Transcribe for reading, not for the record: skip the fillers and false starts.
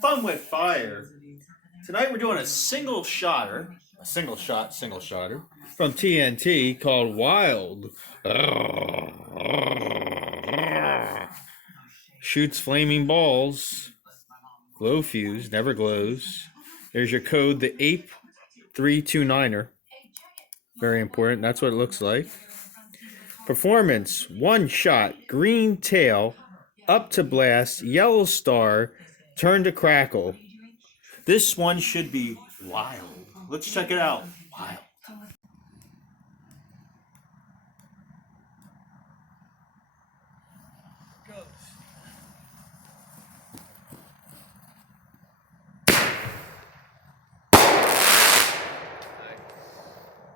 Fun with fire. Tonight we're doing a single shotter from TNT called Wild. Shoots flaming balls. Glow fuse, never glows. There's your code, the APE329er. Very important. That's what it looks like. Performance, one shot, green tail, up to blast, yellow star, turn to crackle. This one should be wild. Let's check it out. Wild.